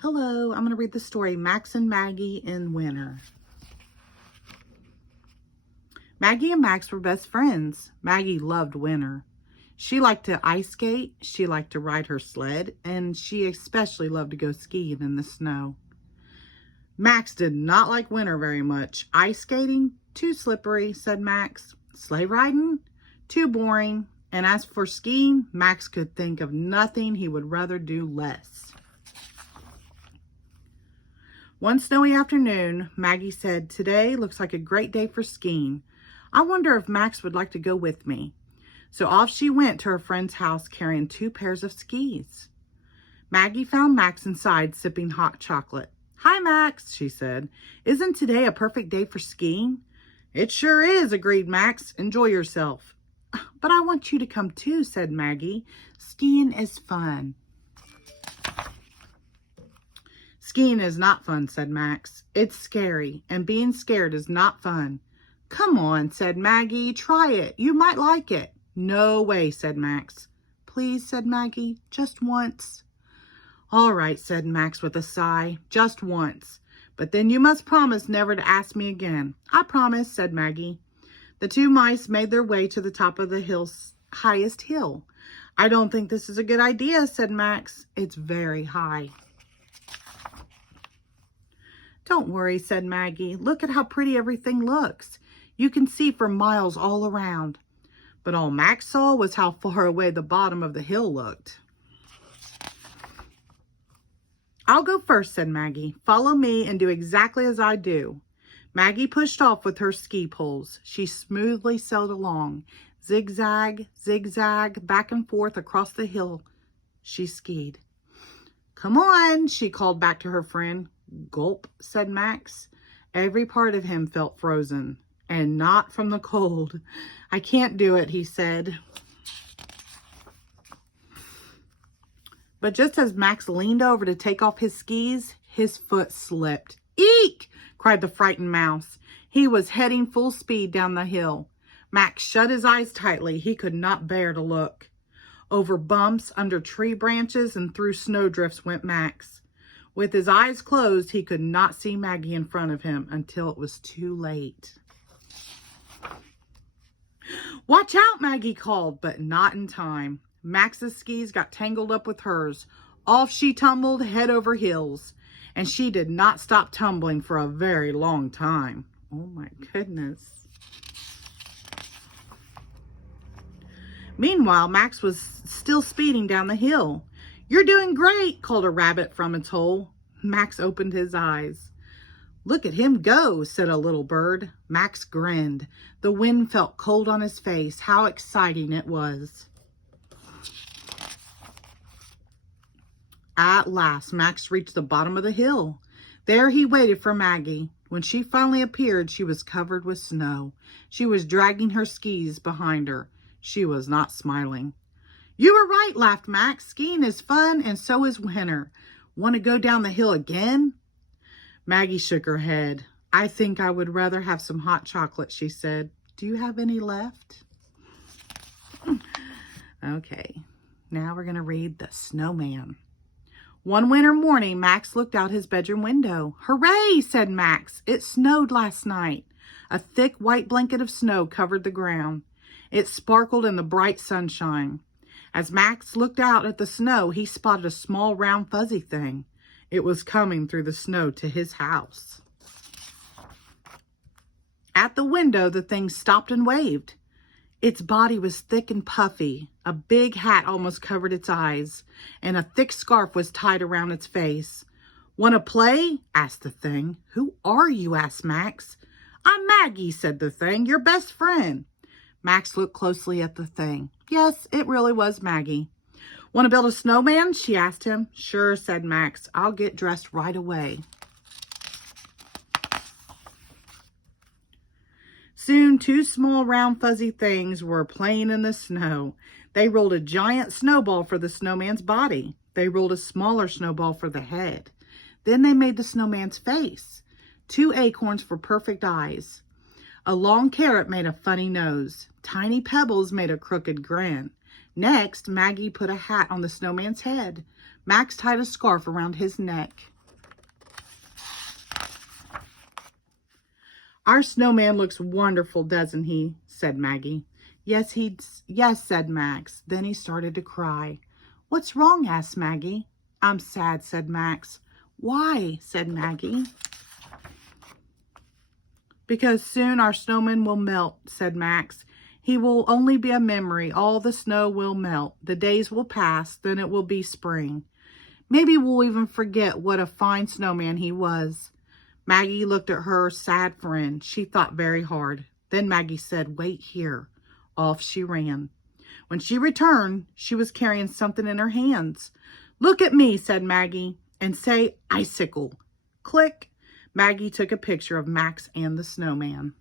Hello, I'm going to read the story Max and Maggie in Winter. Maggie and Max were best friends. Maggie loved winter. She liked to ice skate, she liked to ride her sled, and she especially loved to go skiing in the snow. Max did not like winter very much. Ice skating? Too slippery, said Max. Sleigh riding? Too boring. And as for skiing, Max could think of nothing he would rather do less. One snowy afternoon, Maggie said, "Today looks like a great day for skiing. I wonder if Max would like to go with me." So off she went to her friend's house carrying 2 pairs of skis. Maggie found Max inside sipping hot chocolate. "Hi, Max," she said. "Isn't today a perfect day for skiing?" "It sure is," agreed Max. "Enjoy yourself." "But I want you to come too," said Maggie. "Skiing is fun." "Skiing is not fun," said Max. "It's scary, and being scared is not fun." "Come on," said Maggie. "Try it. You might like it." "No way," said Max. "Please," said Maggie. "Just once." "All right," said Max with a sigh. "Just once. But then you must promise never to ask me again." "I promise," said Maggie. The 2 mice made their way to the top of the hill's highest hill. "I don't think this is a good idea," said Max. "It's very high." "Don't worry," said Maggie. "Look at how pretty everything looks. You can see for miles all around." But all Max saw was how far away the bottom of the hill looked. "I'll go first," said Maggie. "Follow me and do exactly as I do." Maggie pushed off with her ski poles. She smoothly sailed along. Zigzag, zigzag, back and forth across the hill she skied. "Come on," she called back to her friend. "Gulp," said Max. Every part of him felt frozen, and not from the cold. "I can't do it," he said. But just as Max leaned over to take off his skis, his foot slipped. "Eek!" cried the frightened mouse. He was heading full speed down the hill. Max shut his eyes tightly. He could not bear to look. Over bumps, under tree branches, and through snowdrifts went Max. With his eyes closed, he could not see Maggie in front of him until it was too late. "Watch out," Maggie called, but not in time. Max's skis got tangled up with hers. Off she tumbled head over heels, and she did not stop tumbling for a very long time. Oh my goodness. Meanwhile, Max was still speeding down the hill. "You're doing great," called a rabbit from its hole. Max opened his eyes. "Look at him go," said a little bird. Max grinned. The wind felt cold on his face. How exciting it was. At last, Max reached the bottom of the hill. There he waited for Maggie. When she finally appeared, she was covered with snow. She was dragging her skis behind her. She was not smiling. "You were right," laughed Max. "Skiing is fun, and so is winter. Want to go down the hill again?" Maggie shook her head. "I think I would rather have some hot chocolate," she said. "Do you have any left?" Okay, now we're going to read The Snowman. One winter morning, Max looked out his bedroom window. "Hooray," said Max. "It snowed last night." A thick white blanket of snow covered the ground. It sparkled in the bright sunshine. As Max looked out at the snow, he spotted a small round fuzzy thing. It was coming through the snow to his house. At the window, the thing stopped and waved. Its body was thick and puffy. A big hat almost covered its eyes, and a thick scarf was tied around its face. "Want to play?" asked the thing. "Who are you?" asked Max. "I'm Maggie," said the thing, "your best friend." Max looked closely at the thing. Yes, it really was Maggie. "Want to build a snowman?" she asked him. "Sure," said Max. "I'll get dressed right away." Soon 2 small round fuzzy things were playing in the snow. They rolled a giant snowball for the snowman's body. They rolled a smaller snowball for the head. Then they made the snowman's face. 2 acorns for perfect eyes. A long carrot made a funny nose. Tiny pebbles made a crooked grin. Next, Maggie put a hat on the snowman's head. Max tied a scarf around his neck. "Our snowman looks wonderful, doesn't he?" said Maggie. Yes, said Max. Then he started to cry. "What's wrong?" asked Maggie. "I'm sad," said Max. "Why?" said Maggie. "Because soon our snowman will melt," said Max. "He will only be a memory. All the snow will melt. The days will pass. Then it will be spring. Maybe we'll even forget what a fine snowman he was." Maggie looked at her sad friend. She thought very hard. Then Maggie said, "Wait here." Off she ran. When she returned, she was carrying something in her hands. "Look at me," said Maggie, "and say icicle." Click. Maggie took a picture of Max and the snowman.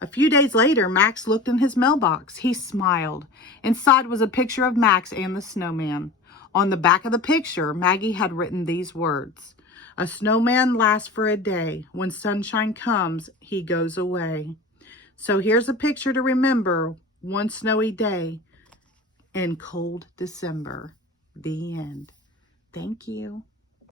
A few days later, Max looked in his mailbox. He smiled. Inside was a picture of Max and the snowman. On the back of the picture, Maggie had written these words: "A snowman lasts for a day. When sunshine comes, he goes away." So here's a picture to remember one snowy day in cold December. The end. Thank you.